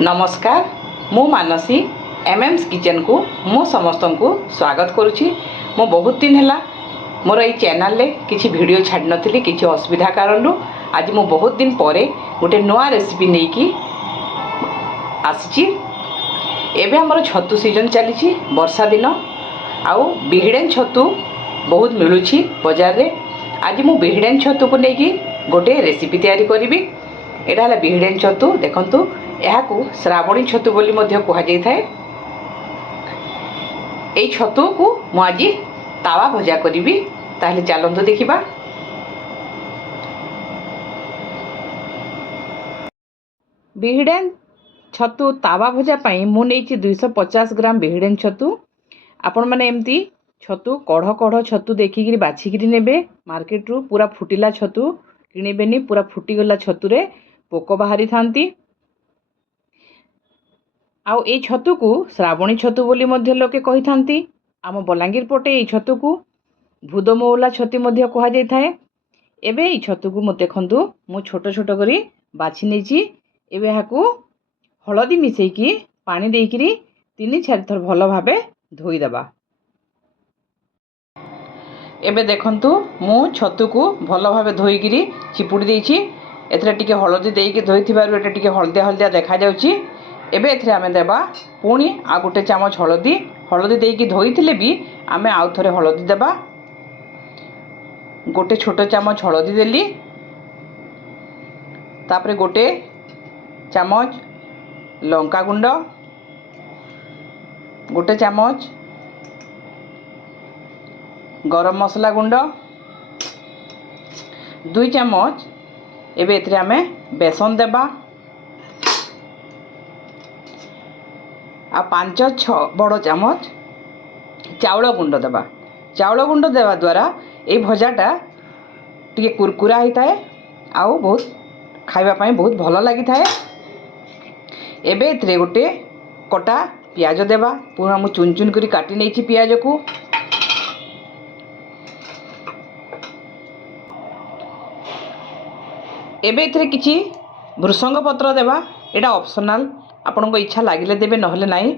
नमस्कार मु मानसी एमएम्स किचन को मु समस्त को स्वागत करुच्ची। मु बहुत दिन है मोर ये चैनल रे किसी वीडियो छाड़ नी कि असुविधा कारण आज मु बहुत दिन पर गोटे नुआ रेसिपी नहीं कि आसी। एवं आमर छतु सीजन चली वर्षा दिन आउ बिहिडेन छतु बहुत मिलूँ बजार रे। आज मु बिहिडेन छतु को लेकिन गोटे रेसिपी तैयारी करी। एटा है बिहिडेन छतु। देखंतु यह श्रावणी छतु बोली कह जाए। ये छतु को मु आज तावा भजा करी। ताहले चलतु देखिबा। बिहिडेन छतु तावा भजा पाई मु नेछि 250 ग्राम बिहिडेन छतु। आपण माने एमती छतु कढ़ कढ़ छतु देखिकी बाछिकी नेबे। मार्केट रू पूरा फुटिला छतु किणबेनी। पूरा फुटीगला छतुरे पोक बाहरी थांती। आउ ए छतु को श्रावणी छतु बोली मध्य लोके कहि थांती। आम बलांगीर पटे ए छतु को भूदमौला छतु मध्य कहा जाय थाए। एबे ए छतु को मु देखंतु मु छोट छोट करी बाछि नेछि। एबे हाकू हळदी मिसेकी पानी देइकिरी 3-4 थर भलो भाबे धोई दबा। एबे देखंतु मु छतु को भलो भाबे धोईकिरी चिपुडी देइछि। एथरे टिके हळदी देइकि धोइथिबारु एटा टिके हळदिया हळदिया देखा जाउछि। एबे एथरे आमे देबा पुणी आ गोटे चामच हळदी। हळदी देइकि धोइथिले भी आमे आउ थरे हळदी देबा। गोटे छोट चामच हळदी देली। तापरे गोटे चामच लंका गुंड, गोटे चामच गरम मसला गुंड, 2 चामच एबे एथरे आमे बेसन देबा। आ 5-6 बड़ चामच चाउल गुंड देबा। चाउल गुंड देवा द्वारा ये भजाटा टिके कुरकुरा होता है। आउ बहुत खाइबा पाई बहुत भल लगी थाए। एबे एथरे गोटे कटा पियाज देबा। पूरा मु चुन चुन करी काटी नेछि पियाज को। एबे एथरे किछि भृसंग पत्र देबा। एटा ऑप्शनल, आपनको इच्छा लागिले देबे नहले नाही।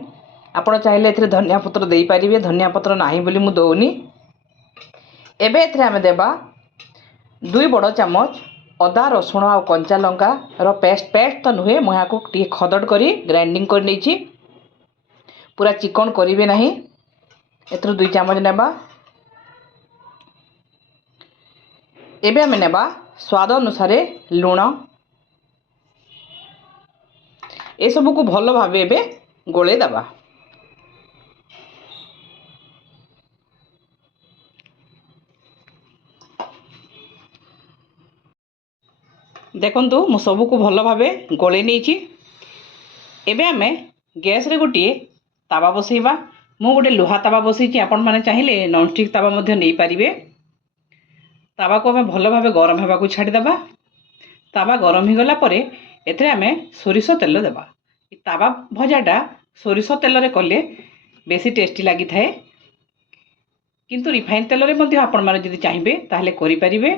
आपण चाहिले एथरे धनिया पत्र देई परिबे। धनिया पत्र नाही बोली मु दोउनी। एबे एथरे आमे देबा 2 बड़ चामच अदा रसुण आ कंचा लंका रो पेस्ट तो नुहे मु याको टी खदड करी ग्राइंडिंग कर नेछि। पूरा चिकन करिवे नाही। एथरे 2 चामच नेबा। एबे आमे नेबा स्वाद अनुसार लूण। ए सब को भलो भाबे एबे गोळे दबा। देखंतु मु सब को भलो भाबे गोळे नेछि। एबे आमे गैस रे गोटी तावा बसैबा। मु गोटे लोहा तावा बसैछि। आपण माने चाहिले नॉन स्टिक तावा मध्ये नै परिबे। तावा को आमे भलो भाबे गरम हेबा को छाडी दबा। तावा गरम ही गला परे एथरे आमे सोरिषो तेल देबा। तावा भजाटा सोरिषो तेल रे कले बेसी टेस्टी लगी थाए। किंतु रिफाइन तेल रे मध्ये आपण माने जदि चाहिबे ताहले करि परिबे।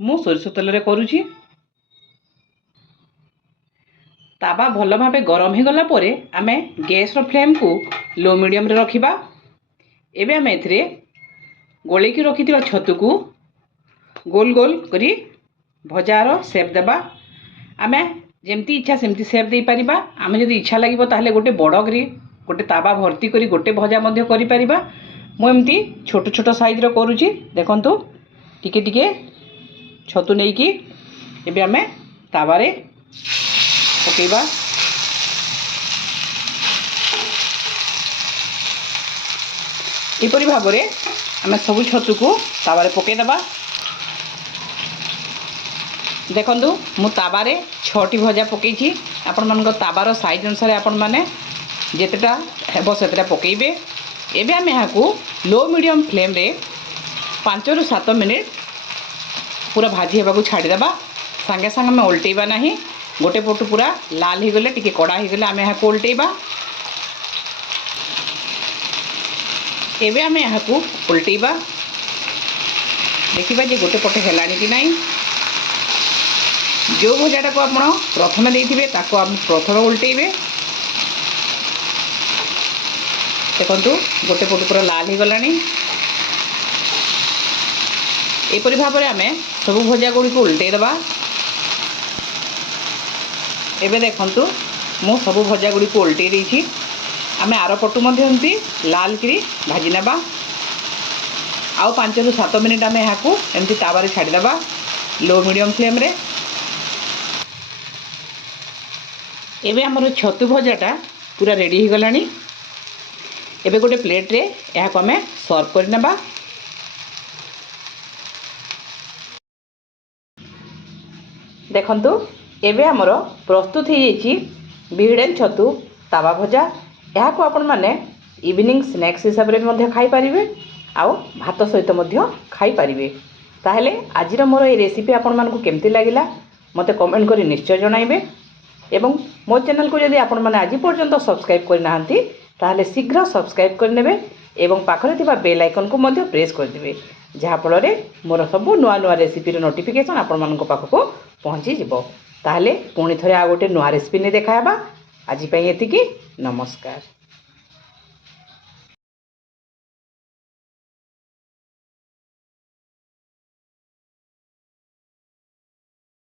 मु सोरिषो तेल रे करूची। तावा भलो भाबे गरम ही गला परे आमे गैस रो फ्लेम को लो मीडियम रे रखिबा। एबे आमे एथरे गोळे की रखिथिबा छतु को गोल गोल करी भजार शेप देबा। आमे जेमती इच्छा सेमती शेप दे परिबा। आमे जदि इच्छा लागिबो ताहले गोटे बड़ करी गोटे तावा भर्ती करी गोटे भजा मध्ये करि परिबा। मु एमती छोट छोट साइज रो करूची। देखंतु टिके टिके छतु नै की एबे आमे तावा रे पकेबा। एपरि भाबरे आमे सब छतु को तावा रे पके देबा। देखंतु मु तावा रे 6टी भजा पकेछि। आपण मानक तावार साइज अनुसार आपण माने जेतेटा हेबो सेतेटा पकेइबे। एबे आमे हाकू लो मीडियम फ्लेम रे 5 ରୁ 7 मिनिट पूरा भाजी हेबा को छाडी देबा। संगे संगे में उल्टेबा नाही। गोटे पटु पूरा लाल ही गले टिके कड़ा ही गले आमे हाकू उल्टेबा। एबे आमे हाकू उल्टेबा। देखिबा जे गोटे पटे हेलानी कि नाही। जो भजाटा को आप प्रथम देते ताको आप प्रथम उल्टेबे। ଦେଖନ୍ତୁ ଗୋଟେ ପଟୁ ପୁରା ଲାଲ ହେଇଗଲାଣି। ଏପରି ଭାବରେ ଆମେ ସବୁ ଭଜା ଗୁଡ଼ିକୁ ଓଲଟେଇ ଦେବା। ଏବେ ଦେଖନ୍ତୁ ମୁଁ ସବୁ ଭଜା ଗୁଡ଼ିକୁ ଓଲଟେଇ ଦେଇଛି। ଆମେ ଆର ପଟୁ ମଧ୍ୟ ଏମିତି ଲାଲ କରି ଭାଜି ନେବା। ଆଉ 5 ରୁ 7 ମିନିଟ୍ ଆମେ ଏହାକୁ ଏମିତି ତାୱାରେ ଛାଡ଼ିଦେବା ଲୋ ମିଡ଼ିୟମ୍ ଫ୍ଲେମ୍ରେ। ଏବେ ଆମର ଛତୁ ଭଜାଟା ପୁରା ରେଡ଼ି ହେଇଗଲାଣି। ଏବେ ଗୋଟେ ପ୍ଲେଟ୍ରେ ଏହାକୁ ଆମେ ସର୍ଭ କରିନେବା। ଦେଖନ୍ତୁ ଏବେ ଆମର ପ୍ରସ୍ତୁତ ହେଇଯାଇଛି ଭିଡେନ୍ ଛତୁ ତାୱା ଭଜା। ଏହାକୁ ଆପଣମାନେ ଇଭିନିଂ ସ୍ନାକ୍ସ ହିସାବରେ ମଧ୍ୟ ଖାଇପାରିବେ ଆଉ ଭାତ ସହିତ ମଧ୍ୟ ଖାଇପାରିବେ। ତାହେଲେ ଆଜିର ମୋର এই ରେସିପି ଆପଣମାନଙ୍କୁ କେମିତି ଲାଗିଲା ମୋତେ କମେଣ୍ଟ କରି ନିଶ୍ଚୟ ଜଣାଇବେ। ଏବଂ ମୋ ଚ୍ୟାନେଲକୁ ଯଦି ଆପଣମାନେ ଆଜି ପର୍ଯ୍ୟନ୍ତ ସବସ୍କ୍ରାଇବ୍ କରିନାହାନ୍ତି ତାହେଲେ ଶୀଘ୍ର ସବସ୍କ୍ରାଇବ୍ କରିନେବେ ଏବଂ ପାଖରେ ଥିବା ବେଲ୍ ଆଇକନ୍କୁ ମଧ୍ୟ ପ୍ରେସ୍ କରିଦେବେ, ଯାହାଫଳରେ ମୋର ସବୁ ନୂଆ ନୂଆ ରେସିପିର ନୋଟିଫିକେସନ୍ ଆପଣମାନଙ୍କ ପାଖକୁ ପହଞ୍ଚିଯିବ। ତାହେଲେ ପୁଣି ଥରେ ଆଉ ଗୋଟେ ନୂଆ ରେସିପି ନେଇ ଦେଖା ହେବା। ଆଜି ପାଇଁ ଏତିକି। ନମସ୍କାର।